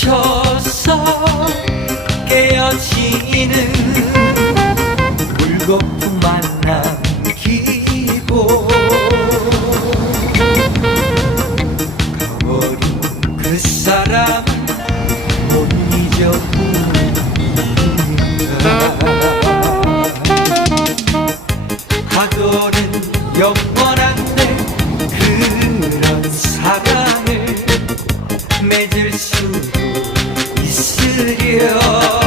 부딪혀서 깨어지는 물거품 만남기고 가버린 그 사람 못 잊어보니까 파도는 영원한데 그런 사랑을 맺을 수도 있으려